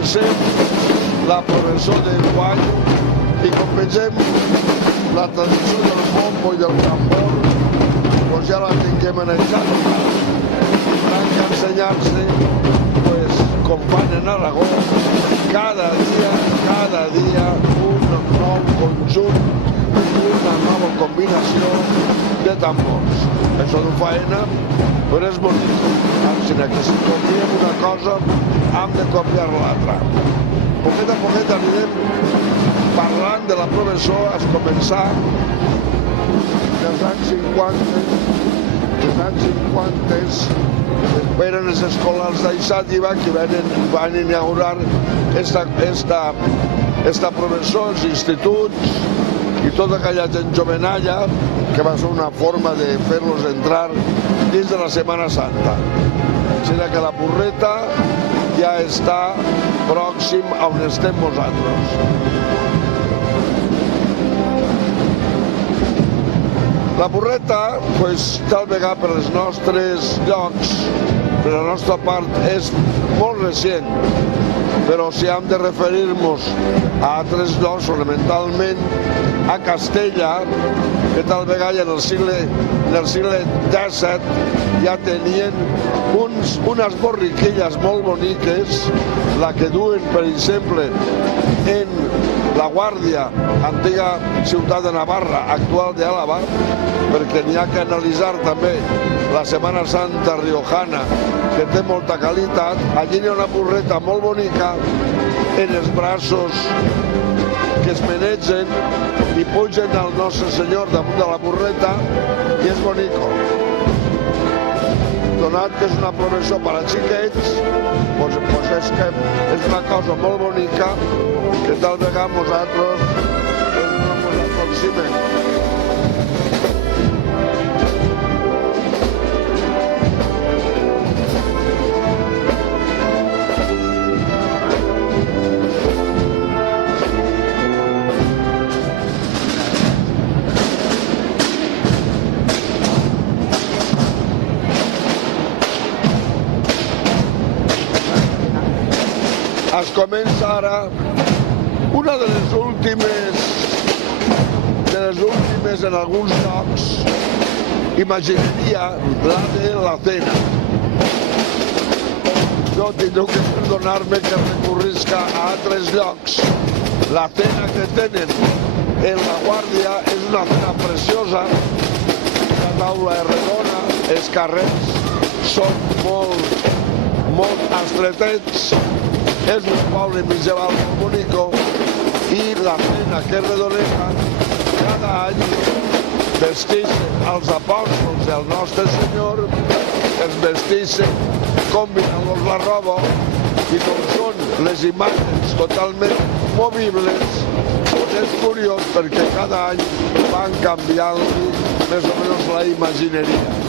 comencem la processó d'enguany i com vegem la tradició del bombo i del tambor, doncs ja la tinguem eneixada. Tindran que ensenyar-se, com fan en Aragó, cada dia un nou conjunt, una nova combinació de tambors. Això no faena, però és bonic. Sinó que si copiem una cosa, hem de copiar l'altra. Poquet a poquet anirem parlant de la professó, es començar dels anys 50, eren els escolars d'Aixàtiva que van inaugurar esta professó, els instituts i tota aquella gent jovenalla, que va ser una forma de fer-los entrar dins de la Setmana Santa. Així que la burreta ja està pròxim a on estem nosaltres. La burreta, tal vegada per els nostres llocs, per la nostra part, és molt recent, però si hem de referir-nos a altres llocs, fonamentalment a Castella, que tal vegada en el segle XVII ja tenien unes borriquilles molt boniques, la que duen, per exemple, en La Guàrdia, antiga ciutat de Navarra, actual d'Àlava, perquè n'hi ha que analitzar també la Setmana Santa riojana, que té molta qualitat. Allí hi ha una burreta molt bonica en els braços que es menegen i pugen al Nostre Senyor damunt de la burreta i és bonico. Donat que és una professó per a xiquets, és una cosa molt bonica que tal vegada nosaltres no ens aproximem. Es comença ara una de les últimes en alguns llocs, imaginaria la de la cena. No tindreu que perdonar-me que recorrisca a altres llocs. La cena que tenen en La Guàrdia és una cena preciosa. La taula és redona, els carrers són molt estretets. És un poble mitjaval molt bonico i la cena que és redoneta, cada any vesteixen els apòstols del Nostre Senyor, els vesteixen, combinant-los la roba i com són les imatges totalment movibles, doncs és curiós perquè cada any van canviant més o menys la imagineria.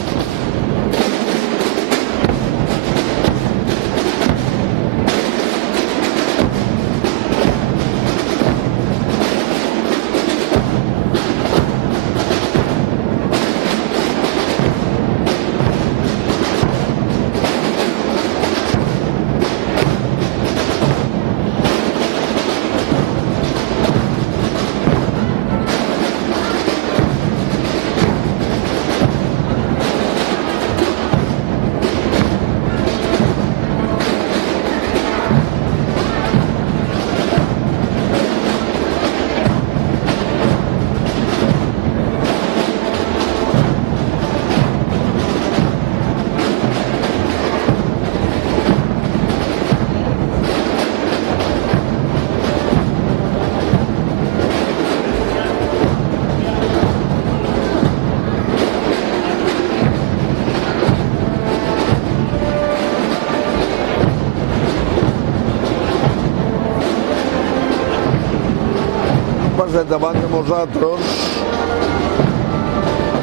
de davant de nosaltres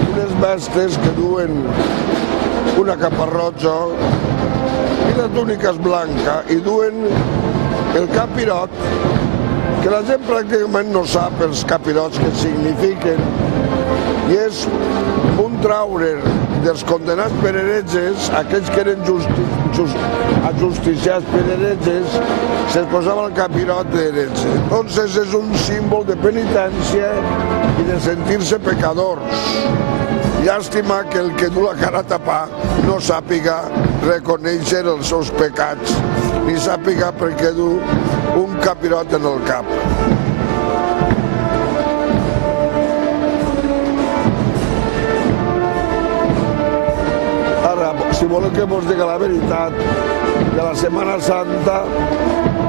unes vestes que duen una capa roja i la túnica és blanca i duen el capirot, que la gent pràcticament no sap els capirots que signifiquen, i és un traure dels condenats per heretges, aquells que eren ajusticiats per heretges, se'ls posava el capirot d'heretge. Entonces és un símbol de penitència i de sentir-se pecadors. Llàstima que el que du la cara a tapar no sàpiga reconèixer els seus pecats, ni sàpiga per què du un capirot en el cap. Ara, si voleu que vos digui la veritat, de la Setmana Santa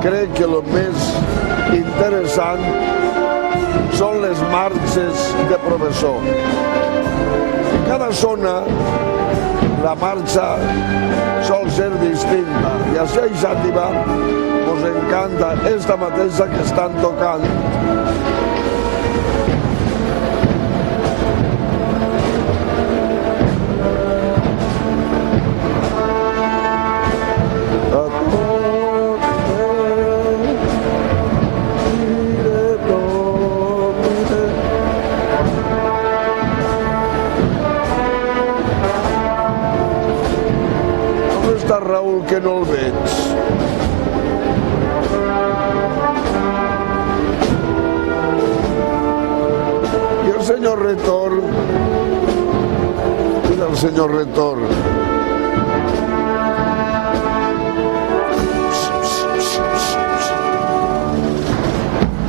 crec que el més interessant són les marxes de professor. En cada zona la marxa sol ser distinta i així a Xàtiva us encanta esta mateixa que estan tocant. Raúl, que no el veig. I el senyor Retor? Mira el senyor Retor.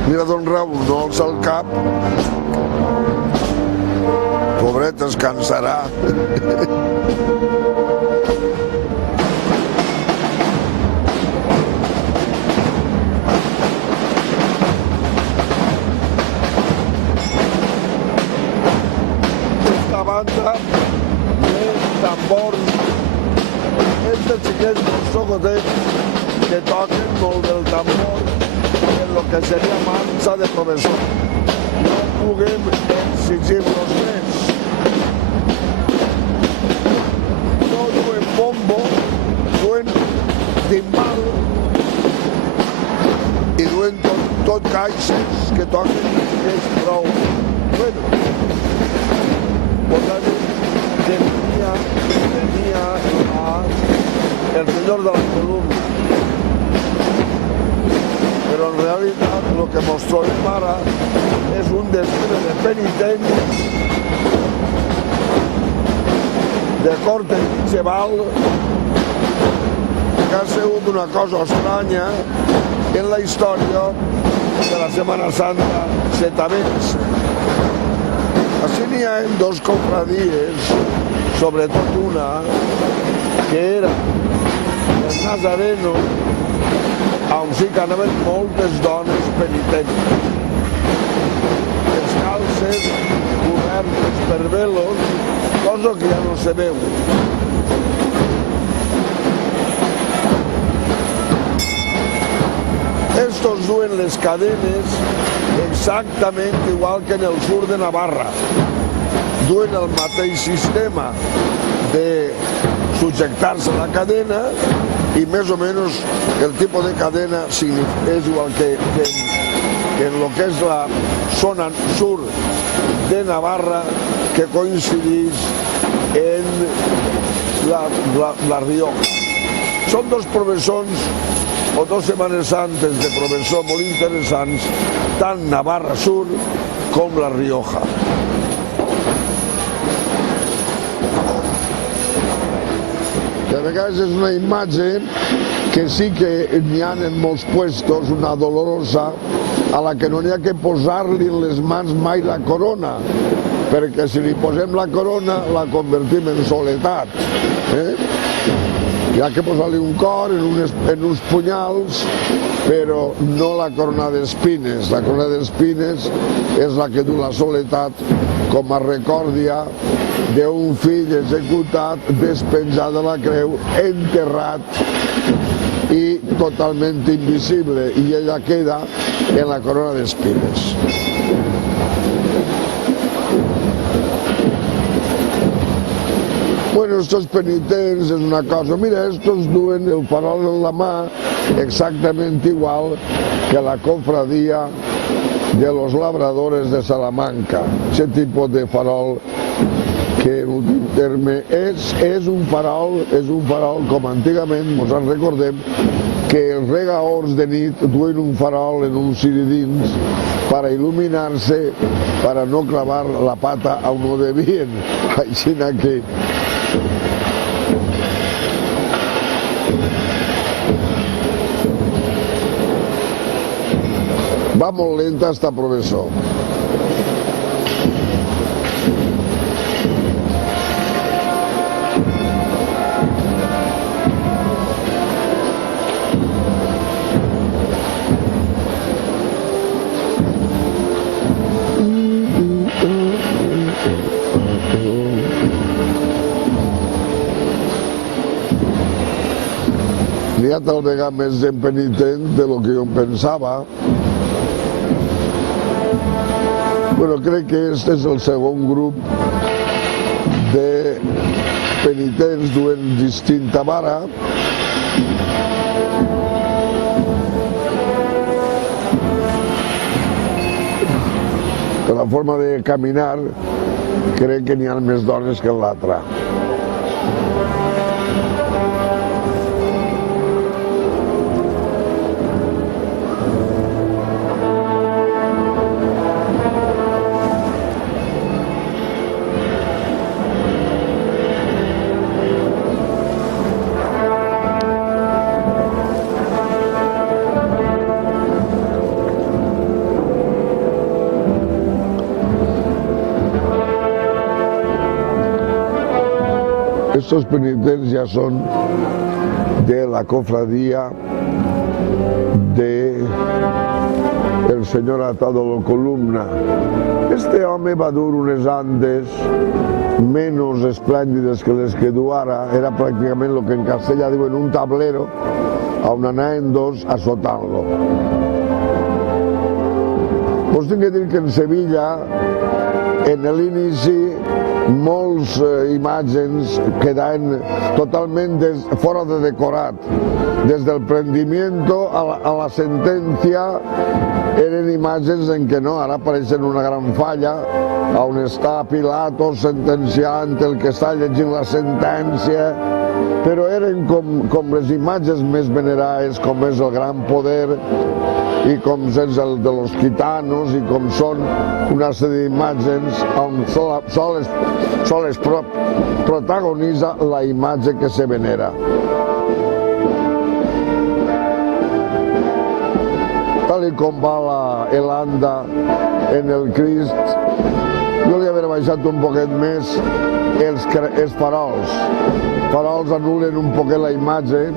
Mira don Raúl, no alça el cap. Pobret, es cansarà. Banda de tambors, de xiquets del Socotet que toquen molt del tambor en el que seria marxa de professor. No puguem exigir-los més. No duen bombo, duen timbal i duen tot caixes que toquen que és prou. Bueno, venía el señor de la columna, pero en realidad lo que mostró el Mara es un desfile de penitentes de corte medieval que ha sigut una cosa estranya en la història de la Setmana Santa setavense. Així n'hi ha dos cofradies, sobretot una, que era el Nazareno, on sí que anaven moltes dones penitents. Descalces, cobertes per velos, cosa que ja no se veu. Estos duen les cadenes exactament igual que en el sur de Navarra. Duen el mateix sistema de subjectar-se a la cadena i més o menys el tipus de cadena és igual que en el que és la zona sur de Navarra, que coincideix en la Rioja. Són dos professors o 2 setmanes santes de professor molt interessants, tant Navarra Sur com la Rioja. De vegades és una imatge que sí que n'hi ha en molts puestos, una dolorosa, a la que no n'hi ha que posar-li en les mans mai la corona, perquè si li posem la corona la convertim en soledat. Hi ha que posar-li un cor en uns punyals, però no la corona d'espines. La corona d'espines és la que du la soledat com a recòrdia d'un fill executat, despenjat de la creu, enterrat i totalment invisible, i ella queda en la corona d'espines. Bueno, estos penitents és una cosa, mira, estos duen el farol en la mà exactament igual que la cofradía de los labradores de Salamanca. Ese tipo de farol que terme. És un farol com antigament, ens en recordem, que els regaors de nit duen un farol en un ciri dins para il·luminar-se, para no clavar la pata a on no devien. Així que... Va molt lenta esta processó. N'hi ha tal vegada més gent penitent de lo que jo em pensava. Bueno, crec que este és el segon grup de penitents duent distinta vara. Per la forma de caminar, crec que n'hi ha més dones que en l'altra. Estos penitents ya son de la cofradía de el Señor atado a la columna. Este home va dur unes andes menos esplèndides que les que du ara. Era pràcticament el que en Castella diuen un tablero on anaven dos azotant-lo. Us tinc que dir que en Sevilla, en l'inici, molts imatges quedaven totalment fora de decorat. Des del prendimiento a la sentència eren imatges en què no, ara apareixen una gran falla on està Pilato sentenciant el que està llegint la sentència, però eren com les imatges més venerades, com és el Gran Poder i com és el de los gitanos i com són una sèrie d'imatges on sols protagonitza la imatge que se venera. Tal com va l'anda en el Crist, jo li havia baixat un poquet més els farols. Farols anulen un poquet la imatge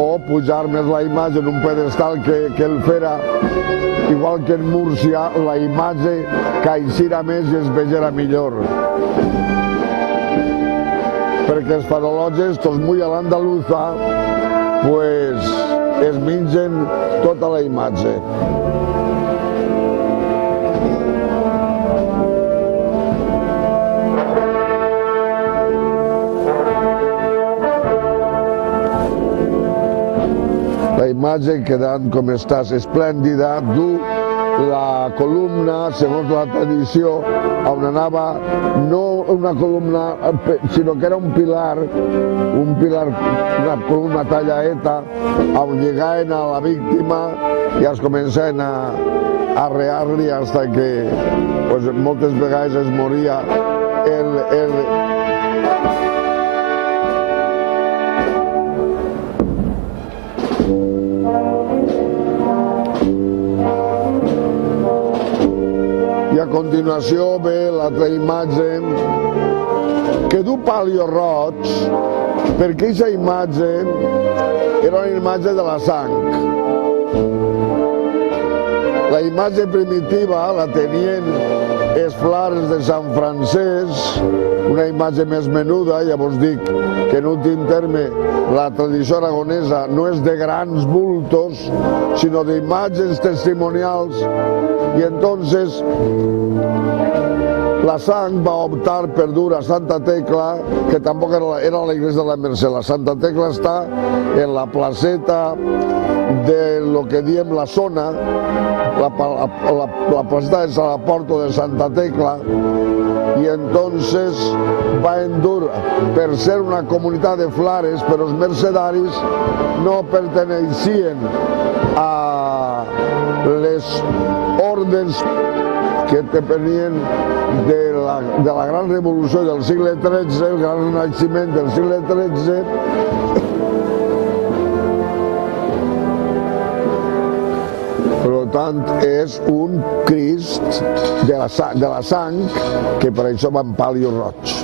o pujar més la imatge en un pedestal que el fera, igual que en Múrcia, la imatge caixira més i es vegera millor. Perquè els farologes, tots muy a l'andaluza, pues es mengen tota la imatge. La imatge quedant com estàs esplèndida, du la columna, segons la tradició, on anava no una columna, sinó que era un pilar, una columna tallaeta, on llegaven a la víctima i es començaven a arrear-li fins que moltes vegades es moria I a continuació ve l'altra imatge que du palio roig, perquè aquesta imatge era una imatge de la sang. La imatge primitiva la tenien els flares de Sant Francesc, una imatge més menuda. Llavors dic que en últim terme la tradició aragonesa no és de grans bultos, sinó d'imatges testimonials. I entonces la sang va optar per dur a Santa Tecla, que tampoc era la iglesia de la Mercè. La Santa Tecla està en la placeta de lo que diem la zona, la placeta és a la porta de Santa Tecla, y entonces va endur per ser una comunitat de flares, però els mercedaris no perteneixien a les ordres que depenien de la gran revolució del segle XIII, el gran renaixement del segle XIII. Per tant, és un Crist de la sang que per això va en pal·li roig.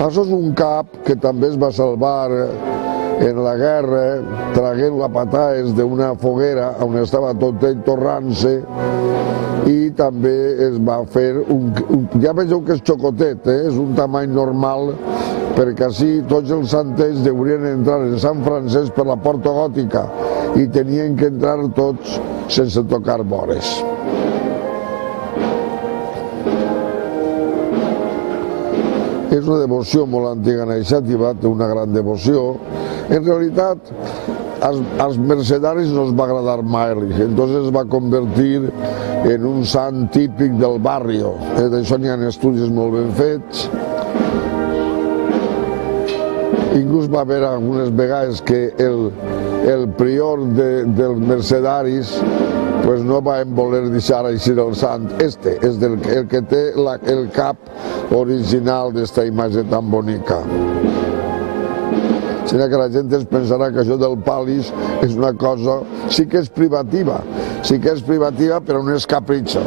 Això és un cap que també es va salvar en la guerra, traguent la patades d'una foguera on estava tot ell torrant-se, i també es va fer ja vegeu que és xocotet, és un tamany normal, perquè així tots els santers deurien entrar en Sant Francesc per la porta gòtica i tenien que entrar tots sense tocar vores. És una devoció molt antiga en Aixàtiva, té una gran devoció. En realitat, als mercedaris no els va agradar mai, entonces es va convertir en un sant típic del barrio. D'això n'hi ha estudis molt ben fets. Inclús va haver algunes vegades que el prior dels mercedaris no va voler deixar així el sant. Este és el que té el cap original d'esta imatge tan bonica. Sinó que la gent es pensarà que això del pal·lis és una cosa, sí que és privativa, però no és capritxo.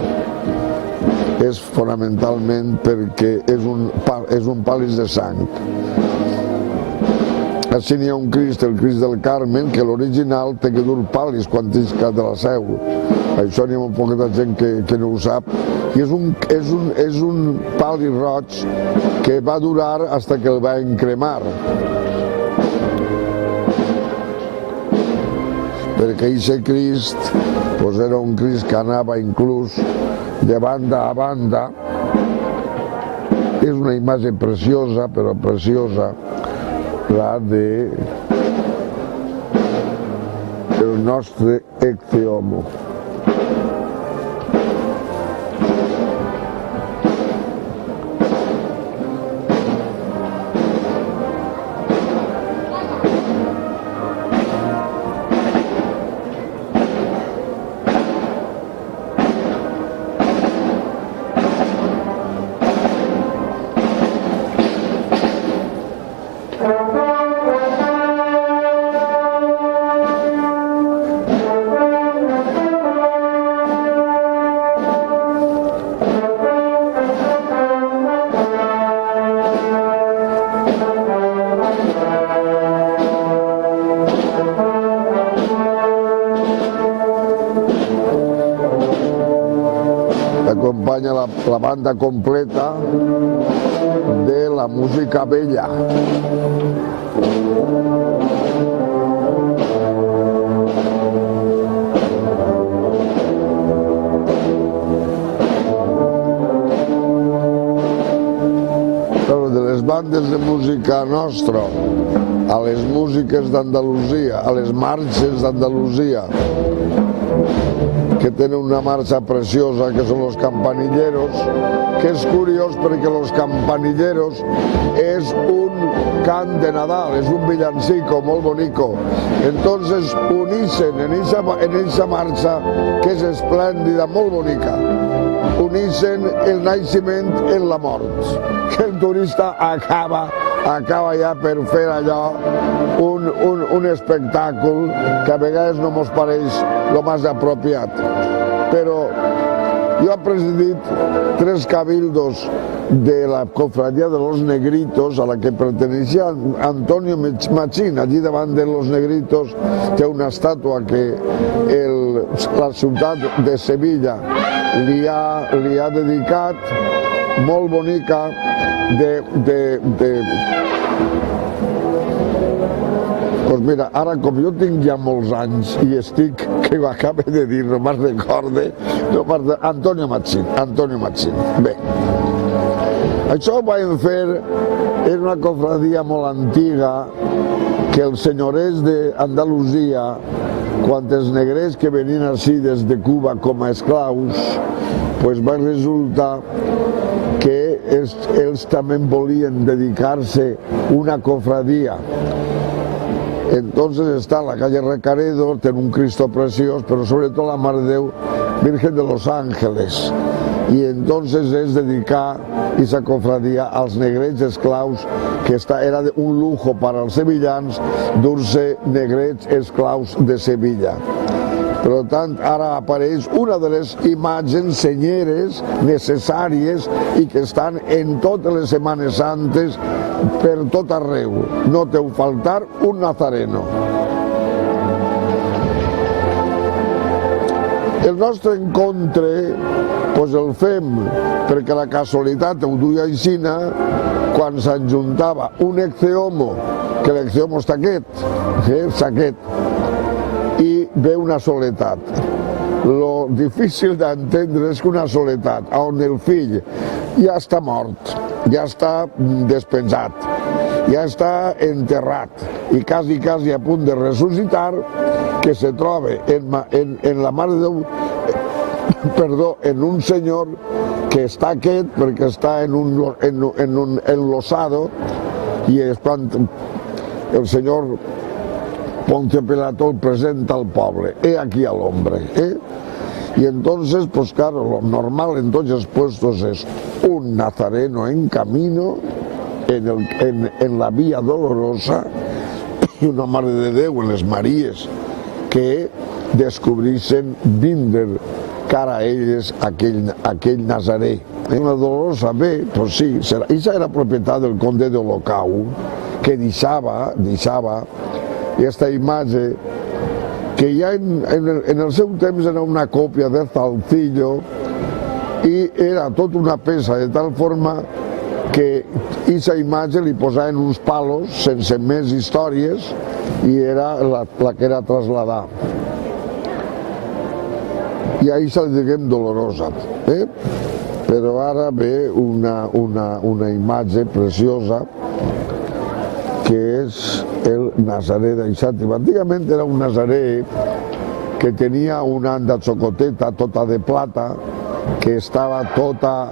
És fonamentalment perquè és un pal·lis de sang. Així n'hi ha un Crist, el Crist del Carmen, que l'original té que dur pal·lis quan isca de la seu. Això n'hi ha molt poca gent que no ho sap. I és un pal·lis roig que va durar fins que el va encremar. Perquè aquest Crist era un Crist que anava inclús de banda a banda. És una imatge preciosa, però preciosa, la de el nostre Ecce Homo. Acompanya la banda completa de la música vella. Però de les bandes de música nostra a les músiques d'Andalusia, a les marxes d'Andalusia, que tenen una marxa preciosa, que són los campanilleros, que és curiós perquè los campanilleros és un cant de Nadal, és un villancico molt bonico. Entonces unixen en eixa marxa, que és esplèndida, molt bonica, unixen el naixement en la mort, que el turista acaba ja per fer allò un espectacle que a vegades no mos pareix el més apropiat. Però jo he presidit 3 cabildos de la cofradía de los Negritos, a la que pertenecía Antonio Machín. Allí davant de los Negritos té una estàtua que la ciutat de Sevilla li ha dedicat, molt bonica, Doncs mira, ara com jo tinc ja molts anys i estic, que ho acabo de dir, no me'n recorde, Antonio Machín. Bé, això ho vam fer, és una cofradia molt antiga que els senyorets d'Andalusia quan els negrets que venien així des de Cuba com a esclaus, pues va resultar que ells també volien dedicar-se una cofradia. Entonces está en la calle Recaredo, tiene un Cristo precioso, pero sobre todo la Madre de Déu, Virgen de los Ángeles. Y entonces es dedicar esa cofradía als negrets esclaus, que era un lujo para els sevillans dur-se negrets esclaus de Sevilla. Per tant, ara apareix una de les imatges senyeres necessàries i que estan en totes les Setmanes Santes per tot arreu. No deu faltar un nazareno. El nostre encontre pues el fem perquè la casualitat ho duia aixina quan s'enjuntava un exehomo, que l'exehomo està aquest, i ve una soledat. Lo difícil d'entendre és que una soledat on el fill ja està mort, ja està despensat, ja està enterrat i quasi a punt de ressuscitar, que se troba en la Mare de Déu, perdó, en un senyor que està aquest perquè està en un enlosado i és quan el senyor Poncio Pilato el presenta al poble, aquí al hombre. Y entonces, pues claro, lo normal en todos los puestos es un nazareno en camino, en la vía dolorosa, y una Mare de Déu en les Maries que descobreixen vindre cara a elles aquell nazaré. En la dolorosa bé, pues sí, esa era propietat del conde de Olocau, que deixava aquesta imatge que ja en el seu temps era una còpia de Zalcillo i era tota una peça de tal forma que aquesta imatge li posaven uns palos sense més històries i era la que era trasladar. I a això li diguem dolorosa. Però ara ve una imatge preciosa que és el Nazaré d'Eixàtiva. Antigament era un Nazaré que tenia una anda xocoteta tota de plata, que estava tota...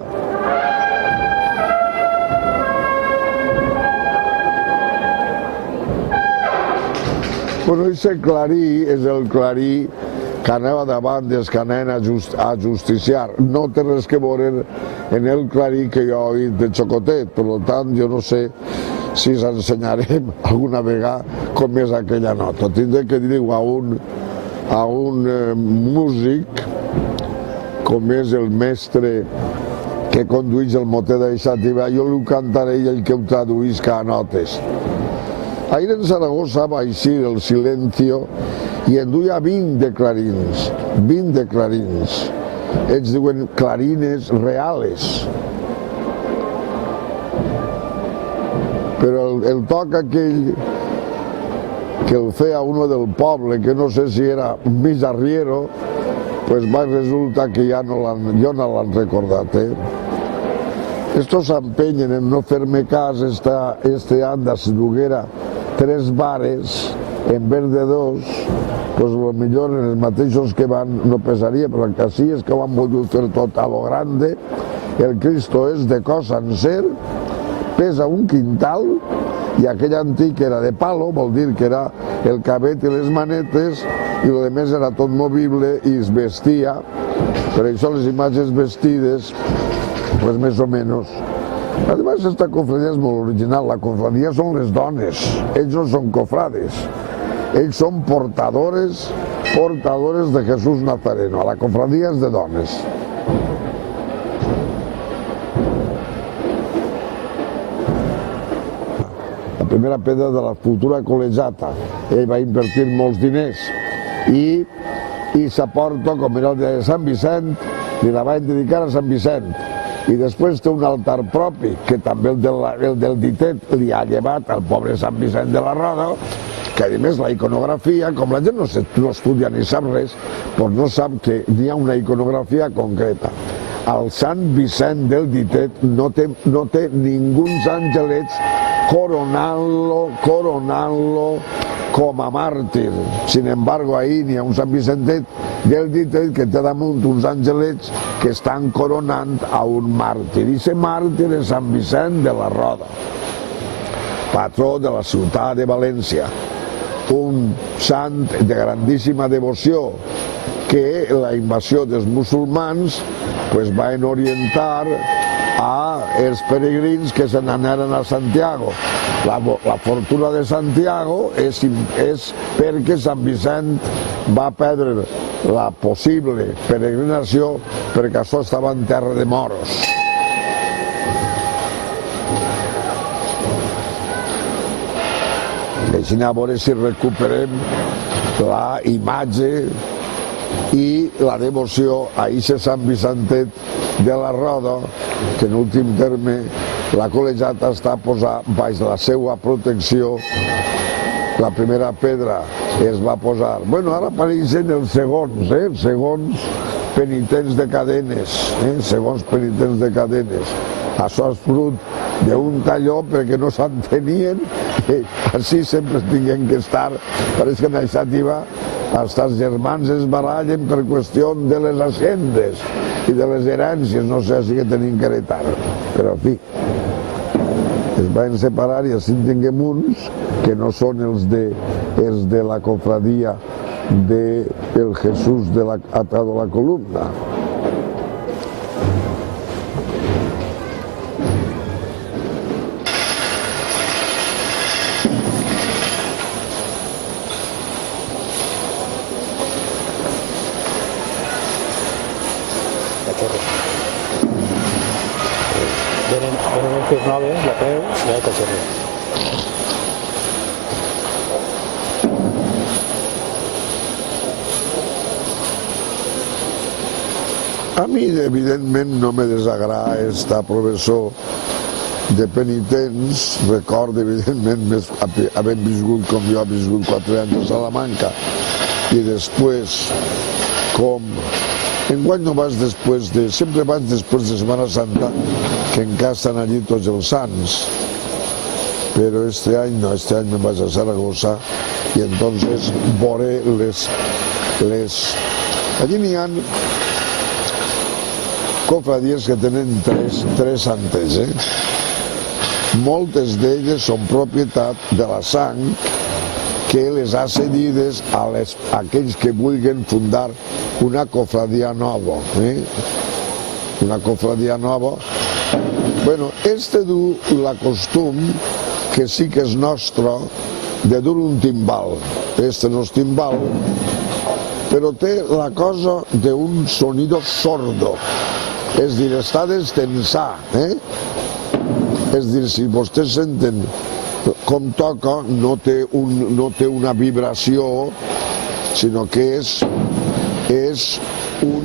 Bueno, aquest clarí és el clarí que anava davant dels que anaven a justiciar. No té res que veure en el clarí que jo he dit de xocotet, per tant, jo no sé si us ensenyarem alguna vegada com és aquella nota. Tindré que dir-ho a un músic, com és el mestre que condueix el motet d'Eixàtiva, jo li cantaré i ell que ho traduís cada notes. Ahir en Saragossa va eixir el silencio i en duia 20 de clarins, 20 de clarins. Ells diuen clarines reales. Però el toc aquell que el feia uno del poble, que no sé si era mig arriero, pues va resultar que ja no l'han recordat. Estos s'empenyen en no fer-me cas, este anda si duguera 3 bares en vez de 2, pues millor en els mateixos que van no pesaria, però el que sí és que ho han volgut fer tot a lo grande. El Cristo és de cos sencer, pesa 1 quintal i aquell antic era de palo, vol dir que era el cabet i les manetes i el que més era tot movible i es vestia. Per això les imatges vestides, pues més o menys. Además, esta cofradía és molt original. La cofradía són les dones, ells no són cofrades. Ells són portadores de Jesús Nazareno. La cofradía és de dones. La primera pedra de la futura col·legiata. Ell va invertir molts diners i s'aporta, com era el de Sant Vicent, li la van dedicar a Sant Vicent. I després té un altar propi, que també el del ditet li ha llevat al pobre Sant Vicent de la Roda, que a més la iconografia, com la gent no estudia ni sap res, doncs no sap que hi ha una iconografia concreta. El Sant Vicent del ditet no té ninguns angelets coronant-lo com a màrtir. Sin embargo, ahí n'hi ha un Sant Vicentet del Ditet que té damunt uns angelets que estan coronant a un màrtir. I aquest màrtir és Sant Vicent de la Roda, patró de la ciutat de València. Un sant de grandíssima devoció que la invasió dels musulmans van orientar als peregrins que se n'anaren a Santiago. La fortuna de Santiago és perquè Sant Vicent va perdre la possible peregrinació perquè això estava en terra de moros. Així a veure si recuperem la imatge i la devoció a aquest Sant Vicentet de la Roda, que en últim terme la col·legiata està posada baix la seva protecció. La primera pedra es va posar... Bueno, ara apareixen els segons, segons penitents de cadenes, segons penitents de cadenes. Això és fruit d'un talló perquè no s'entenien, així sempre tinguem que estar, pareix que en aquesta diva hasta els germans es barallen per qüestió de les haciendes i de les herències, no sé si que tenim que heretar, però en fi, es van separar i així tinguem uns que no són els de la cofradia del Jesús atado a la columna. Venen fes noves, la peu i el cachorro. A mi, evidentment, no me desagrada estar professor de penitents. Recordo, evidentment, havent viscut com jo, he viscut 4 anys a Salamanca, i després, com enguany no vas sempre vaig després de Setmana Santa, que encara estan allí tots els sants, però este any no, este any me'n vaig a Saragossa i entonces veuré allí n'hi ha cofradies que tenen tres santes, moltes d'elles són propietat de la sang que les ha cedides a aquells que vulguin fundar una cofradia nova. Una cofradia nova. Bueno, du la costum, que sí que és nostre, de dur un timbal. No és timbal, però té la cosa d'un sonido sordo. És dir, està destensat. És dir, si vostès senten com toca, no té una vibració, sinó que és un...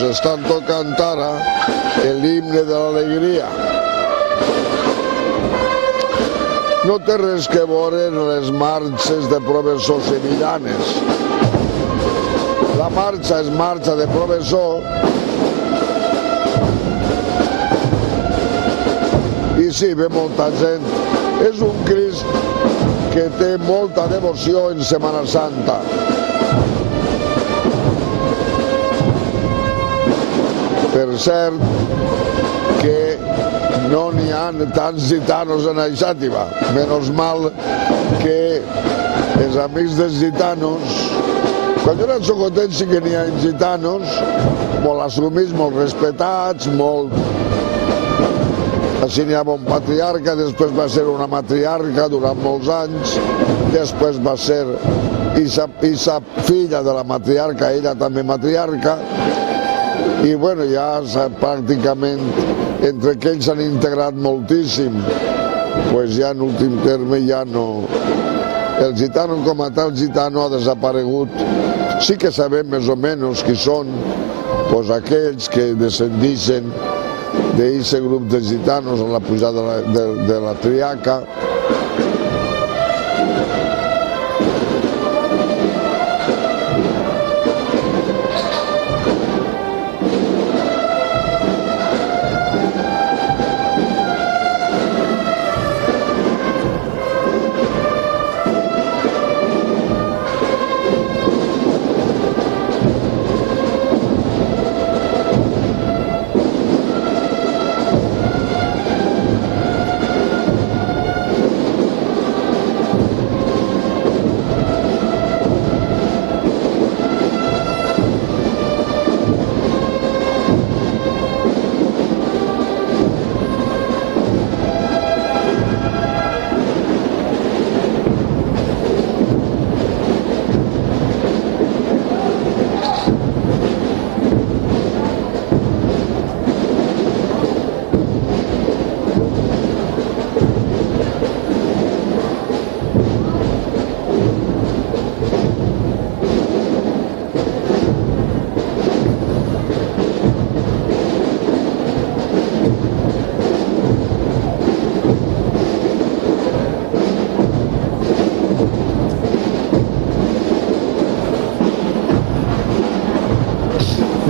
Nos estan tocant ara l'himne de l'alegria. No té res que veure en les marxes de professors sevillanes. La marxa és marxa de professor i sí, ve molta gent. És un Crist que té molta devoció en Setmana Santa. Per cert, que no n'hi ha tants gitanos en Aixàtiva. Menos mal que els amics dels gitanos, quan jo era xocotet sí que n'hi ha gitanos, molt assumits, molt respetats, molt... Així n'hi havia un patriarca, després va ser una matriarca durant molts anys, després va ser Isa filla de la matriarca, ella també matriarca, i bueno, ja pràcticament entre aquells s'han integrat moltíssim, pues ja en últim terme ja no... El gitano com a tal gitano ha desaparegut. Sí que sabem més o menys qui són, pues aquells que descendixen d'aquest grup de gitanos en la pujada de la Triaca.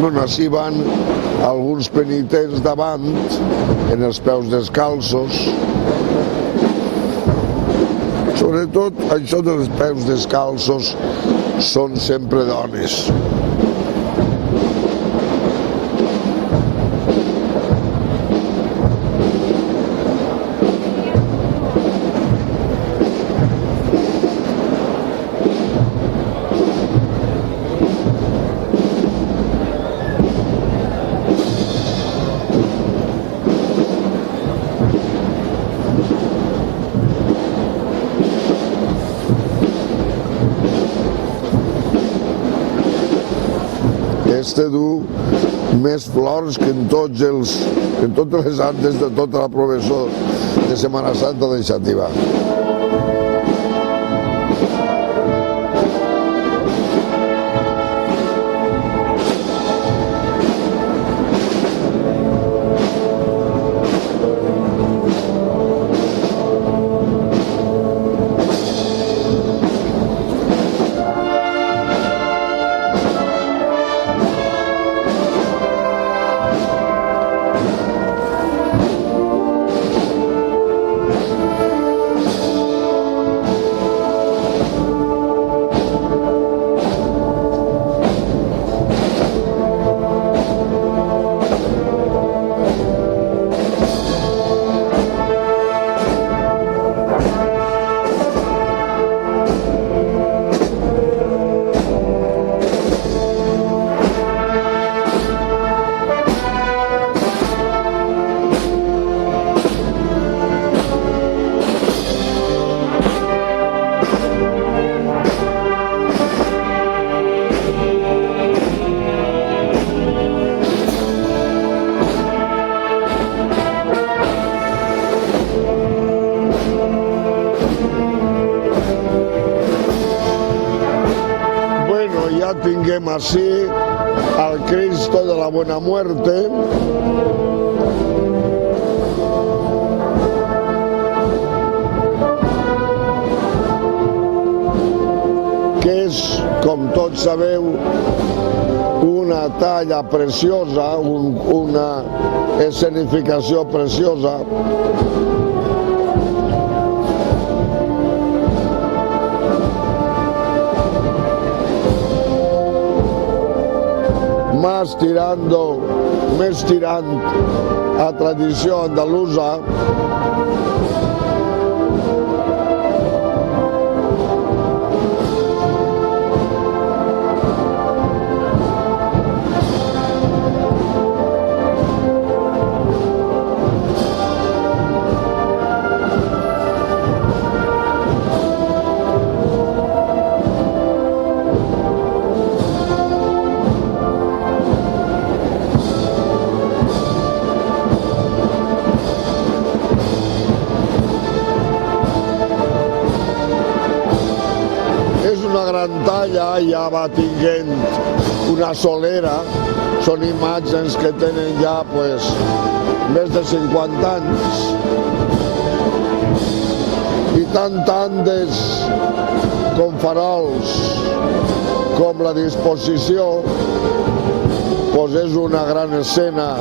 Bueno, així van alguns penitents davant, en els peus descalços. Sobretot, això dels peus descalços són sempre dones. Este du més flors que en totes les andes de tota la professó de Setmana Santa de Xàtiva. Tinguem així al Cristo de la Buena Muerte. Que és, com tots sabeu, una talla preciosa, una escenificació preciosa. Més tirant a tradició andalusa. Ja va tinguent una solera, són imatges que tenen ja més de 50 anys i tant tantes com farols com la disposició és una gran escena.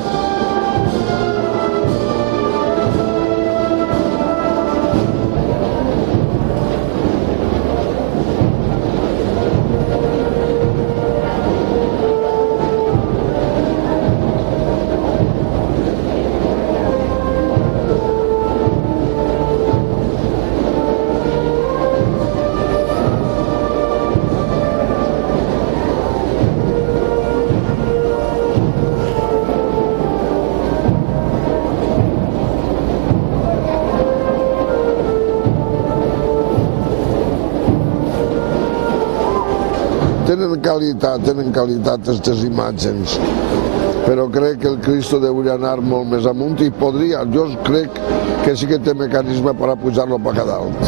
Tenen qualitat aquestes imatges, però crec que el Cristo hauria anar molt més amunt i podria, jo crec que sí que té mecanisme per pujar-lo per a dalt.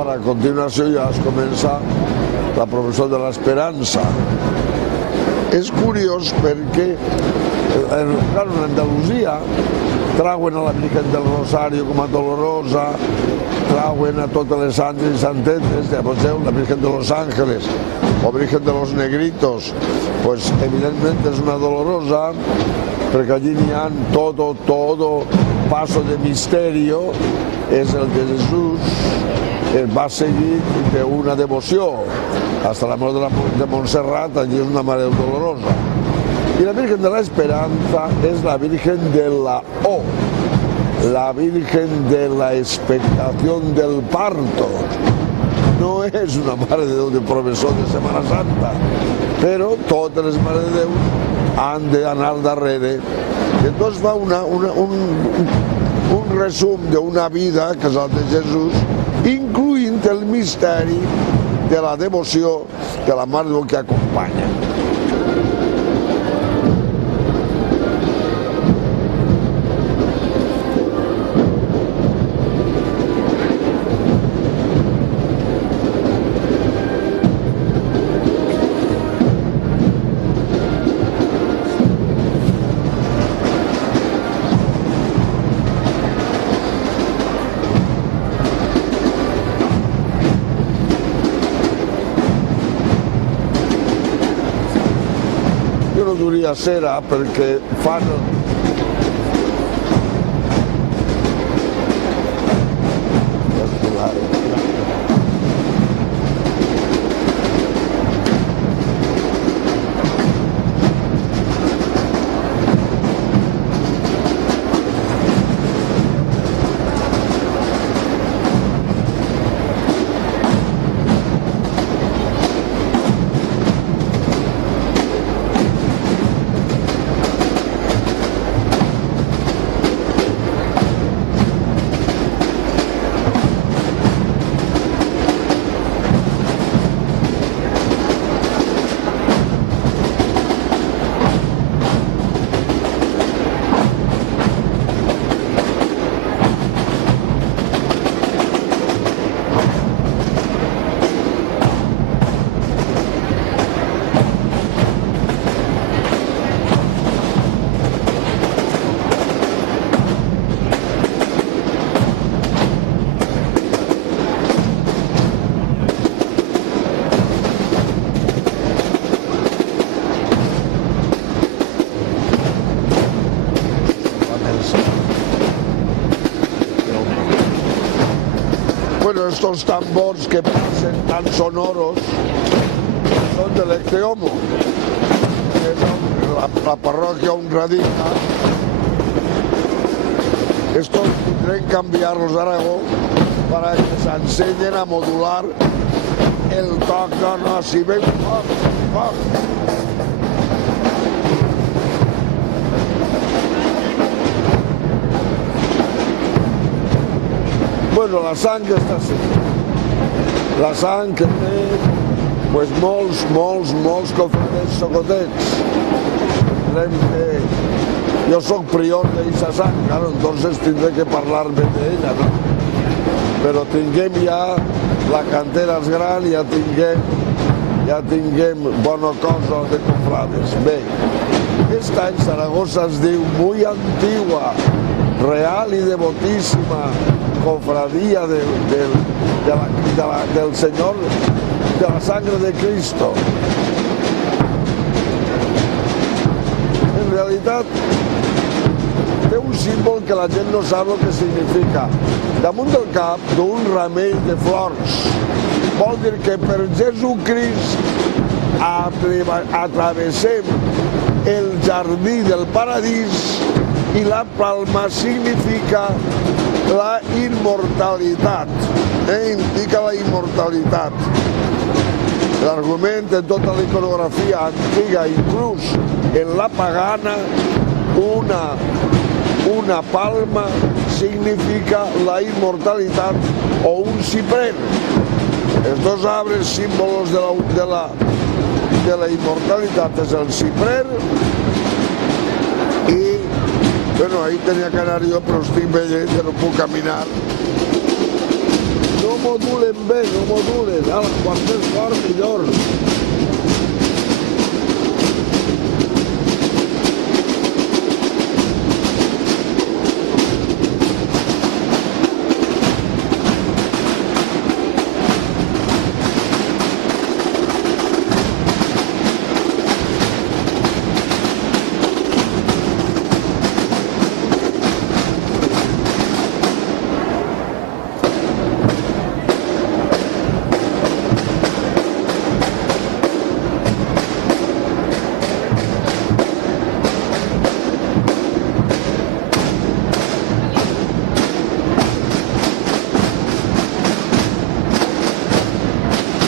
Ara, a continuació ja es comença la processó de l'Esperança. És curiós perquè, en Andalusia, trauen a la Virgen del Rosario com a dolorosa, trauen a totes les santes i santetes, la Virgen de los Ángeles o Virgen de los Negritos, pues evidentment és una dolorosa, perquè allí n'hi ha todo paso de misterio, és el de Jesús, va seguir d'una devoció, hasta la mort de Montserrat, allí és una Mare Dolorosa. Y la Virgen de la Esperanza es la Virgen de la O, la Virgen de la expectación del parto. No és una Mare de Déu de professor de Setmana Santa, però totes les Mares de Déu han d'anar darrere. Entonces fa un resum d'una vida, que és la de Jesús, incloent el misteri de la devoció de la Mare de Déu que acompanya. Cera perquè fan estos tambors que pasen tan sonoros son del Ecceomo, que es la parroquia on radica. Estos tendré que cambiarlos a Aragó para que se enseñen a modular el toc. No, si ven poc. Bueno, la sang està així. La sang que té pues, molts cofredets socotets. Jo soc prior d'eixa sang, claro, entonces tindré que parlar-me d'ella, no? Però tinguem ja, la cantera és gran, ja tinguem bona cosa de cofrades. Bé, aquest any Saragossa es diu Muy Antigua, Real y Devotísima Cofradía del Señor de la Sangre de Cristo. En realitat, té un símbol que la gent no sap el que significa. Damunt del cap d'un ramell de flors. Vol dir que per Jesucrist atravessem el jardí del paradís i la palma significa la immortalitat. Indica la immortalitat. L'argument en tota la iconografia antiga, inclús en la pagana, una palma significa la inmortalitat o un ciprer. Els dos arbres símbolos de la inmortalitat és el ciprer i, bueno, ahí tenia que anar jo, però estic veient que no puc caminar. No modulen bé, no modulen. Quan més fort, millor.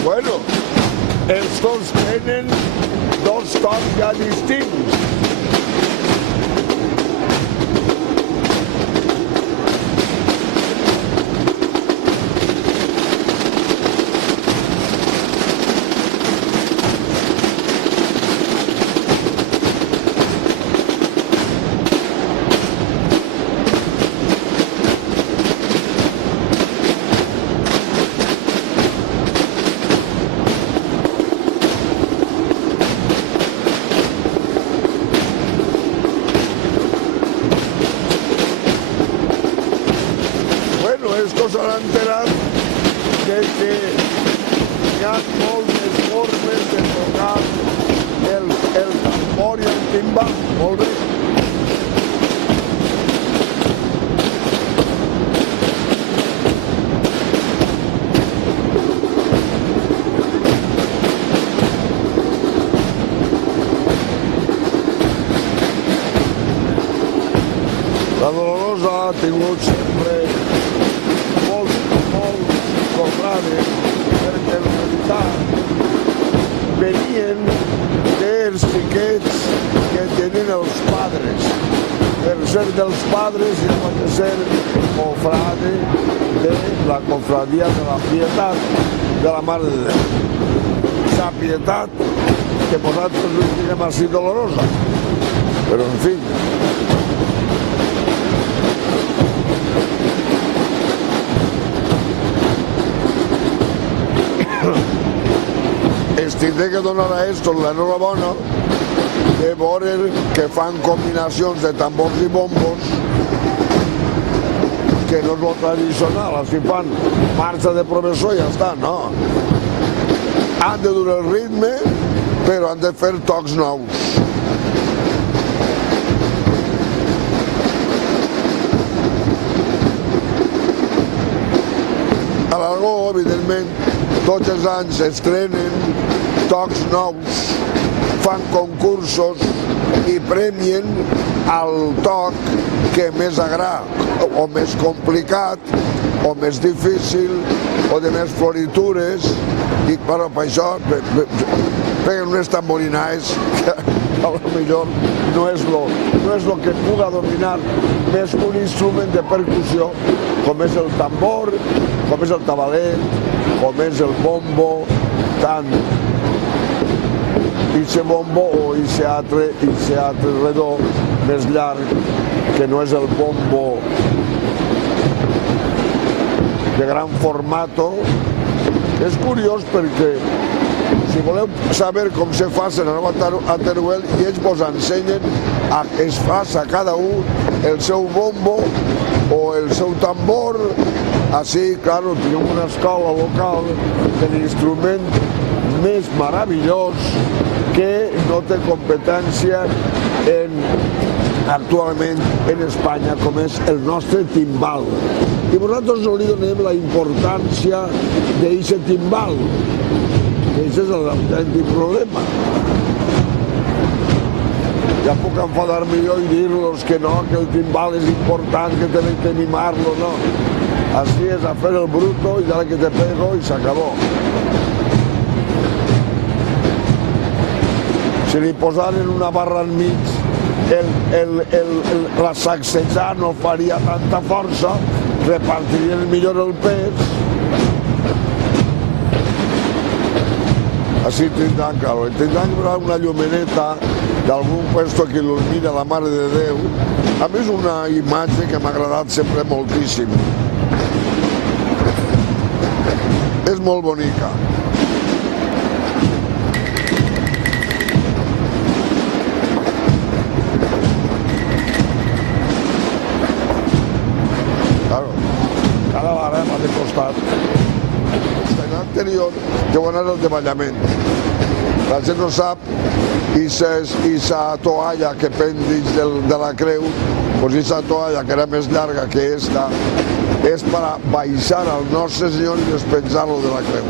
Bueno, els dos tenen dos tocs ja distints. Estos s'han enterat que hi ha moltes formes de tocar el tambor i el timbal. Molt bé. La Dolorosa ha tingut sempre molt cofrades, perquè en realitat venien dels xiquets que tenen els padres. Per ser dels padres ja va ser cofrade de la cofradia de la Pietat de la Mare de Déu. La Pietat que nosaltres li diguem així Dolorosa. Però en fi. Es tindré que donar a estos l'enhorabona de veure que fan combinacions de tambors i bombos que no és lo tradicional, així fan marxa de professor i ja està, no. Han de dur el ritme, però han de fer tocs nous. A l'Aragó Aragó, evidentment, tots els anys estrenen tocs nous, fan concursos i premien el toc que més agrada, o més complicat, o més difícil, o de més floritures, i per això peguen unes tamborinades que potser no és lo que puga dominar més un instrument de percussió com és el tambor, com és el tabalet, com és el bombo, tant ixe bombo o ixe altre redó més llarg que no és el bombo de gran formato. És curiós perquè si voleu saber com se fa a Teruel, i ells vos ensenyen a que es faça cada un el seu bombo o el seu tambor. Així, clar, tenim una escola local de l'instrument més meravellós que no té competència actualment en Espanya, com és el nostre timbal. I nosaltres no li donem la importància d'aquest timbal. Aquest és l'autèntic problema. Ja puc enfadar-me jo i dir-los que no, que el timbal és important, que tenen que mimar-lo, no. Així és a fer el bruto i dale que te pego i s'acabó. Si li posaren una barra enmig, la sacsejar no faria tanta força, repartirien millor el pes. Així tindran, claro, tindran una llumeneta d'algun puesto que il·lumina la Mare de Déu. A mi és una imatge que m'ha agradat sempre moltíssim. És molt bonica. Claro, cada barema de costat. En l'anterior deu anar el davallament. La gent no sap, i sa toalla que pen dins de la creu, doncs i sa toalla que era més llarga que esta, és per baixar al Nostre Senyor i despenjar-lo de la creu.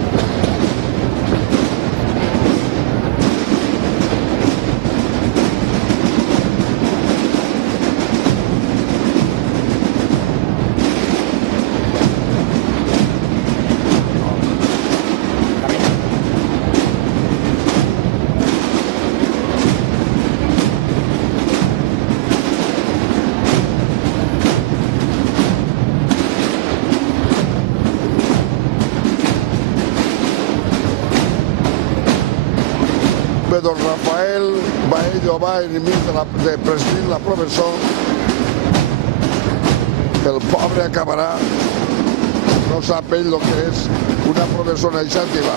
Don Rafael Baello va enmig de presidir la professor. El pobre acabarà, no sap ell el que és una professora iniciativa.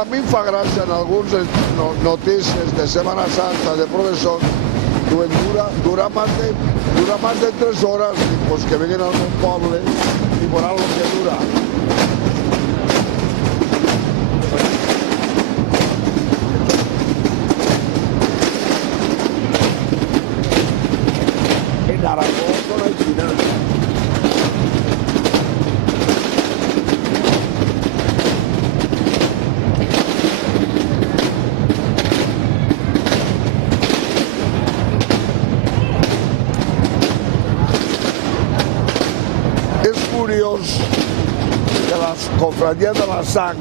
A mi em fa gràcia en alguns notícies de Setmana Santa de professor, dura más de 3 hores, pues que vengan al meu poble i veuran el que dura. En Aragó no hay final. És curiós que la cofradía de la Sang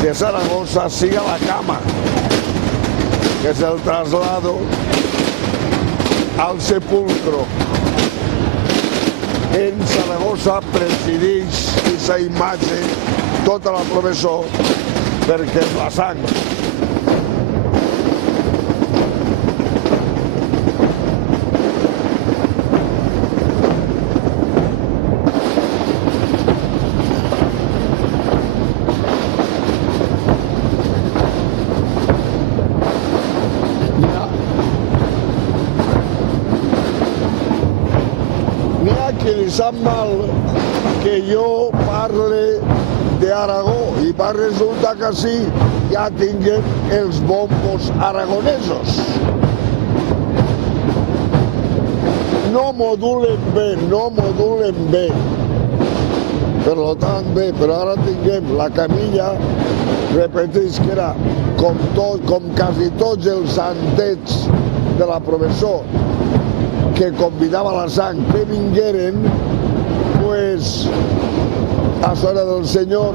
de Zaragoza siga la cama, que es el traslado al sepulcro. En Zaragoza presideix aquesta imatge tota la professor perquè és la sang. Que li sap mal que jo parle d'Aragó i va resultar que sí, ja tinguem els bombos aragonesos. no modulen bé. Per tant, bé, però ara tinguem la Camilla, repeteix que era com quasi tots els santets de la professó que convidava la sang que vingueren, pues, a Sora del Senyor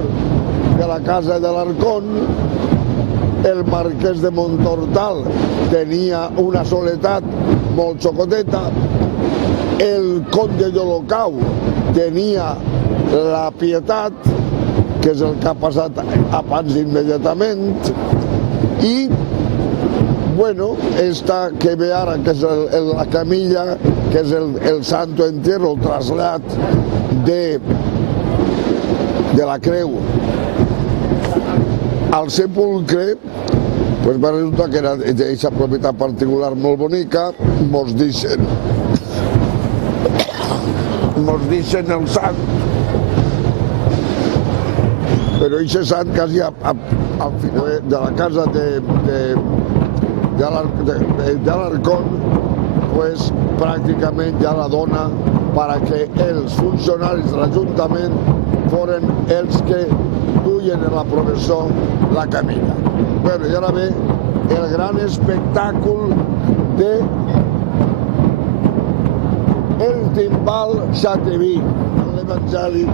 de la casa de l'Arcón, el marquès de Montortal tenia una soledat molt xocoteta, el conde d'Olocau tenia la Pietat, que és el que ha passat a Pans immediatament, i, bueno, esta que ve ara, que és la Camilla, que és el santo entierro, el trasllat de la creu al sepulcre, pues va resultar que era d'aquesta propietat particular molt bonica, mos deixen el sant, però aquest sant quasi al final de la casa de l'Arcón, pues pràcticament ja la dona perquè els funcionaris de l'Ajuntament foren els que duien en la professó la Camilla. Bueno, i ara ve el gran espectacle de el timbal xateví. L'Evangeli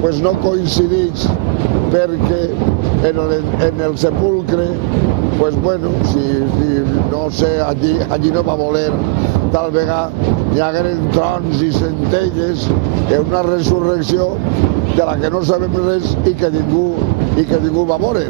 pues no coincideix perquè en el sepulcre, pues bueno, si no sé, allí no va voler, tal vegada hi hagueren trons i centelles en una resurrecció de la que no sabem res i que ningú va veure.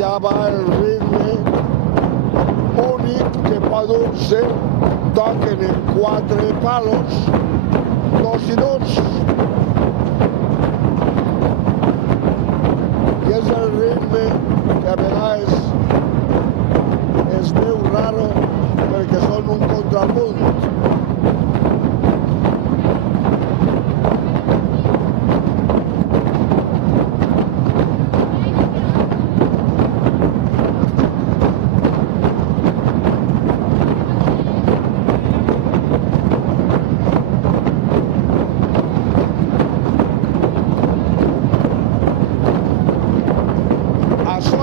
Ja va el ritme únic que pot ser, toquen en 4 palos, 2 i 2. I és el ritme que a vegades es veu raro perquè són un contrapunt.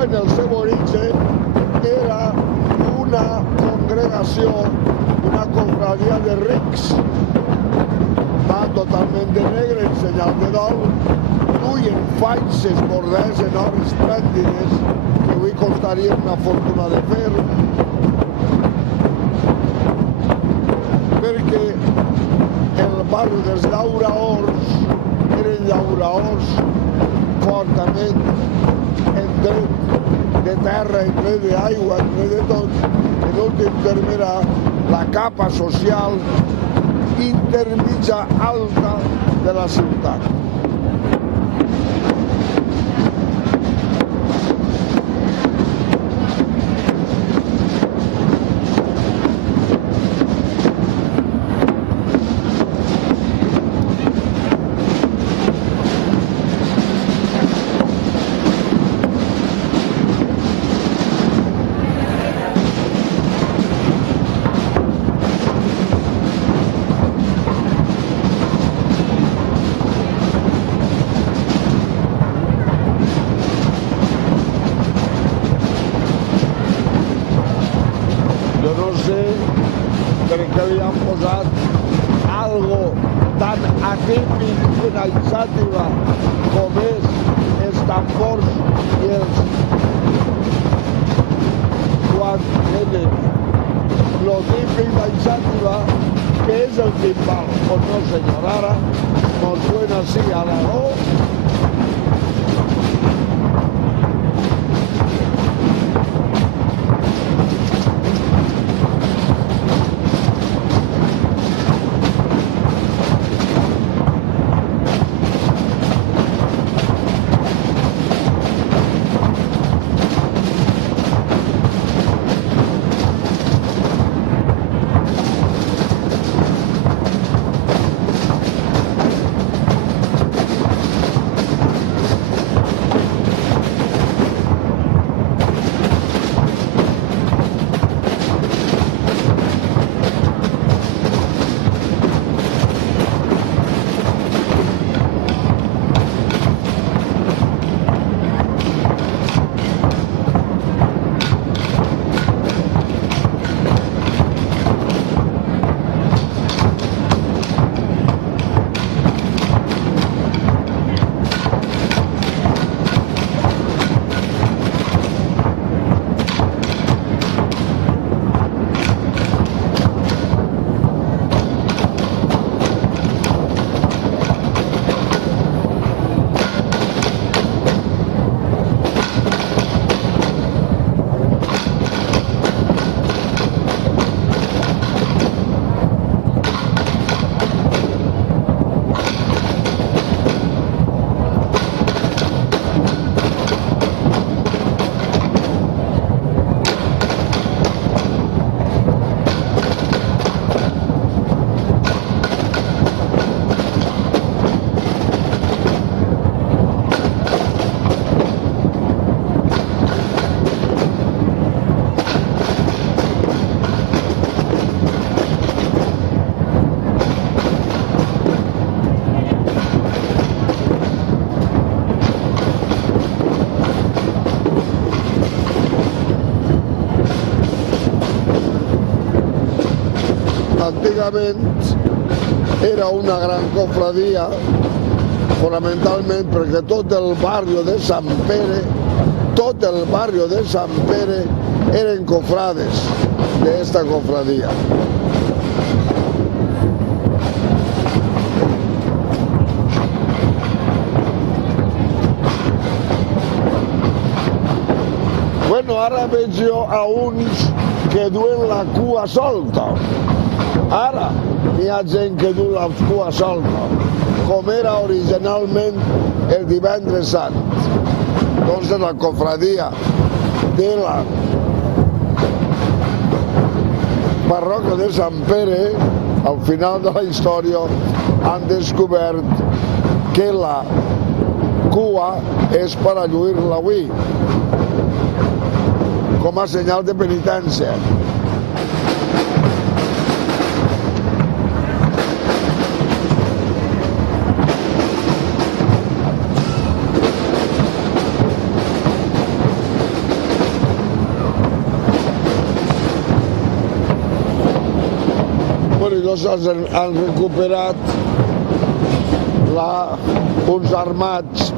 En el seu origen era una congregació, una confraria de rics. Va totalment de negre en senyal de dol, duien faixes bordades en or esplèndides que avui costarien una fortuna de fer, perquè el barri dels llauraors eren llauraors fortament en dret de terra, en dret d'aigua, en dret de tot. En últim terme era la capa social intermitja alta de la ciutat. Per què li han posat algo tan atípic en Aixàtiva com és els tambors i els quan tenen lo típic d'Aixàtiva que es el timbal. Pues no, señor, ahora nos suena así a la O. Antigament era una gran cofradia, fonamentalment perquè tot el barri de Sant Pere, tot el barri de Sant Pere eren cofrades d'esta cofradia. Bueno, ara veig jo a uns que duen la cua solta. Ara hi ha gent que du la cua solta, com era originalment el divendres sant. Doncs la cofradia de la parròquia de Sant Pere, al final de la història, han descobert que la cua és per a lluir-la avui, com a senyal de penitència. Han recuperat uns armats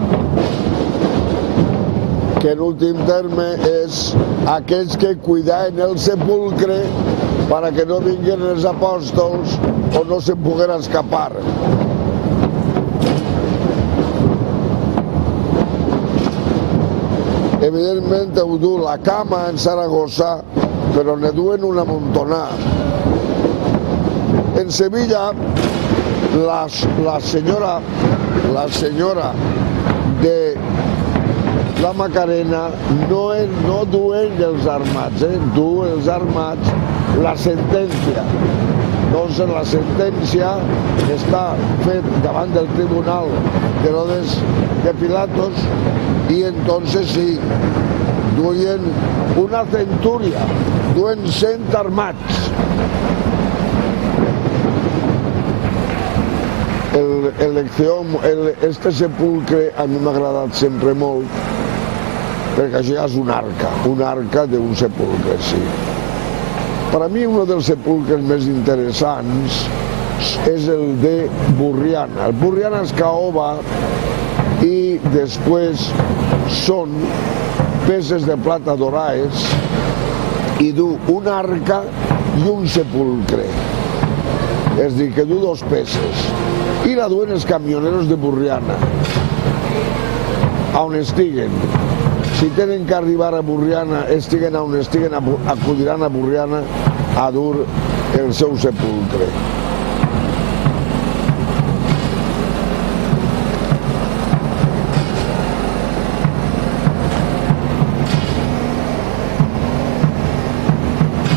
que en últim terme és aquells que cuidaven el sepulcre para que no vinguin els apòstols o no se'n poguera escapar. Evidentment heu du la cama en Saragossa, però ne duen una montonà. En Sevilla, la senyora de la Macarena no duen els armats, du els armats la sentència. Doncs la sentència està fet davant del tribunal de Herodes de Pilatos i entonces sí, duen una centúria, duen 100 armats. Este sepulcre a mi m'ha agradat sempre molt perquè això ja és una arca d'un sepulcre, sí. Per a mi un dels sepulcres més interessants és el de Burriana. El Burriana és caoba i després són peces de plata dorades i du una arca i un sepulcre. és dir, que du 2 peces, i la duen els camioneros de Burriana, on estiguen. Si tenen que arribar a Burriana, estiguen on estiguen, acudiran a Burriana a dur el seu sepulcre.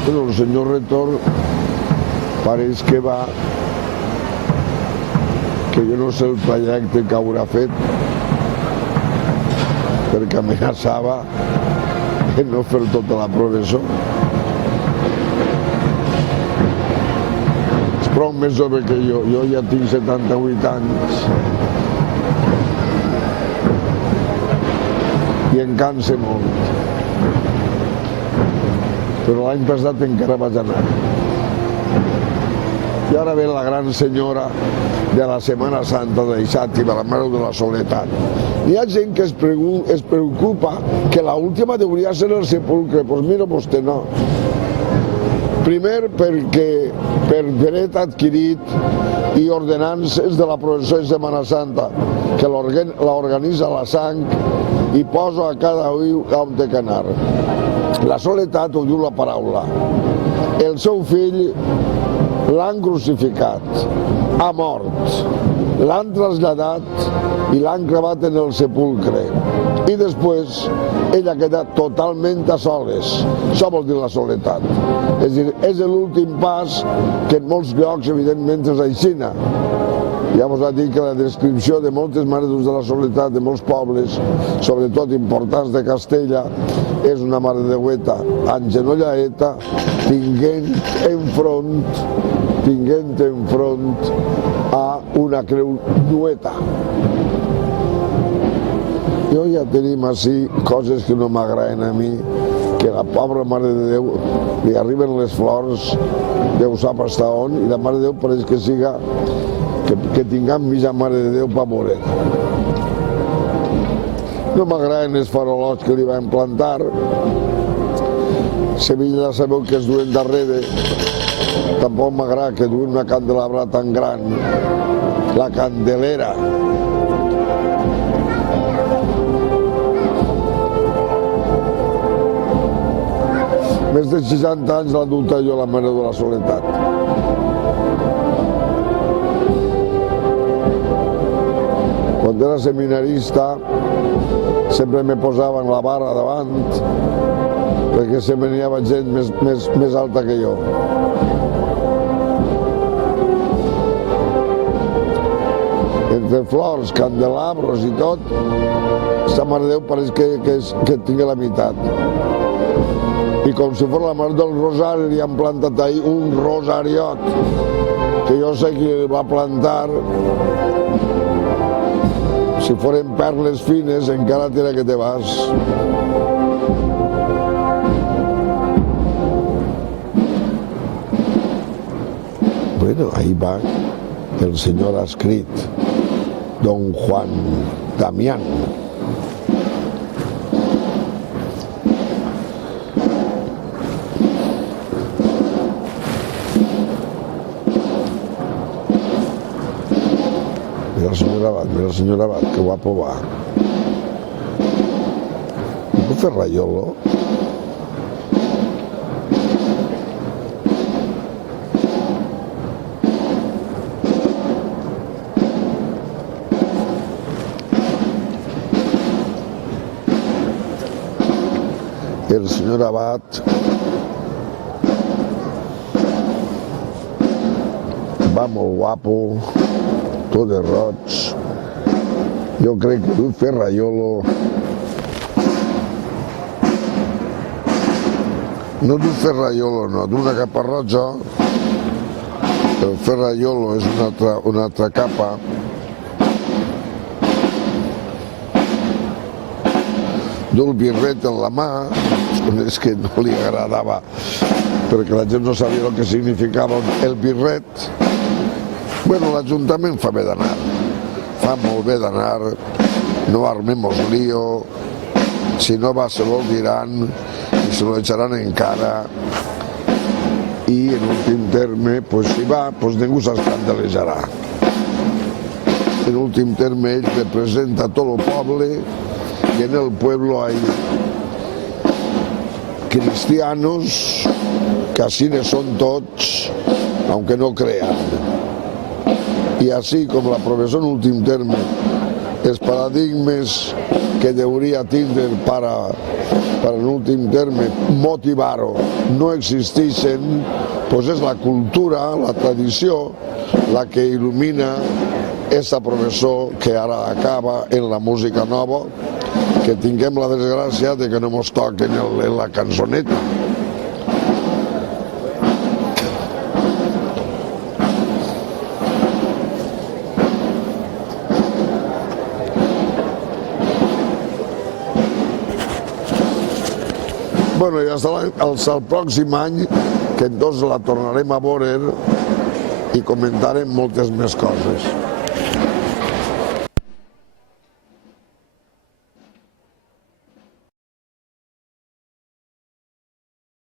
Bueno, el senyor Retor pareix que va, que jo no sé el trajecte que haurà fet, perquè amenaçava de no fer tota la professó. És prou més jove que jo ja tinc 78 anys i em cansa molt. Però l'any passat encara vaig anar. I ara ve la gran senyora de la Setmana Santa de Xàtiva, la Mare de la Soledat. Hi ha gent que es preocupa que l'última hauria ser el sepulcre. Doncs mira vostè, no. Primer perquè per dret adquirit i ordenances de la processó de Setmana Santa, que l'organitza la sang i posa a cada ull on té que anar. La Soledat ho diu la paraula. El seu fill l'han crucificat, ha mort, l'han traslladat i l'han clavat en el sepulcre. I després ella queda totalment a soles. Això vol dir la soledat. És a dir, és l'últim pas que en molts llocs, evidentment, és aixina. Ja us vaig dir que la descripció de moltes mares de la soledat de molts pobles, sobretot importants de Castella, és una mare de Hueta engenolladeta, tinguent enfront a una creu nueta. Jo ja tenim així coses que no m'agraden a mi, que la pobra Mare de Déu li arriben les flors, Déu sap hasta on, i la Mare de Déu pareix que siga que tinguem mitja Mare de Déu per morir. No m'agraden els farolots que li van plantar. Sevilla sabeu que es duen darrere. Tampoc m'agrada que duen una candelabra tan gran. La Candelera. Més de 60 anys l'ha dut jo la Mare de la Soledat. Quan era seminarista sempre me posaven la barra davant perquè se venia gent més alta que jo. Entre flors, candelabros i tot, aquesta Mare de Déu pareix que tingui la meitat. I com si fos la Mare del Rosari, li han plantat ahí un rosariot, que jo sé qui el va plantar. Si foren perles fines, encara tira que te vas. Bueno, ahí va, el senyor ha escrit, don Juan Damián. Mira el senyor Abad, que guapo va. ¿No fer rayolo? El senyor Abad va molt guapo, tot de roig. Jo crec que du ferraiolo. No du ferraiolo, no, du una capa roja. El ferraiolo és una altra capa. Du el birret en la mà, és que no li agradava, perquè la gent no sabia el que significava el birret. Bueno, l'Ajuntament fa bé d'anar. Fa molt bé d'anar, no armemos lío, si no va se lo diran i se lo echaran en cara i en últim terme, si va, ningú s'escandalitzarà. En últim terme, ell representa a tot el poble y en el pueblo hay cristianos que así son tots, aunque no crean. Y así com la professó en últim terme, els paradigmes que hauria tindre para en últim terme motivar-ho no existeixen, és la cultura, la tradició, la que il·lumina aquesta professó que ara acaba en la música nova, que tinguem la desgràcia de que no mos toquen en la cançoneta. Bueno, i fins al pròxim any, que entonces la tornarem a veure i comentarem moltes més coses.